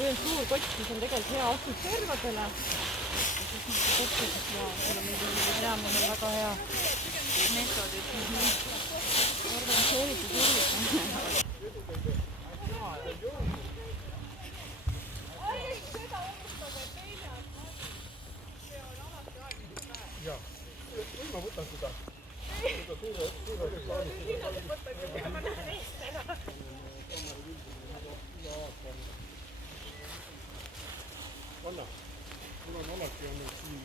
Kui on suur kott, siis on tegelikult hea astus servadele. Ja siis mõtte kokku, siis seal on mingi peamine väga hea meetodid. Organiseeritud üritus. Jaa, ma võtan seda. Anna, mul on alati olnud siin.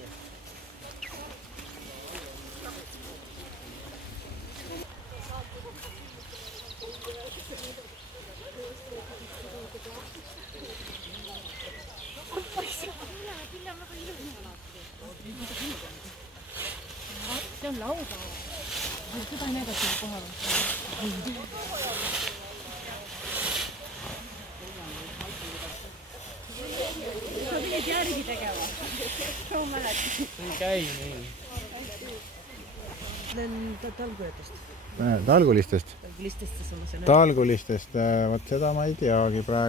See on lauda. Seda ei näidata kohal. Sa pidid järgi tegema. Soo mäleti. Ei käi nii. Talgulistest? Talgulistest. Talgulistest, vot seda ma ei teagi praegu.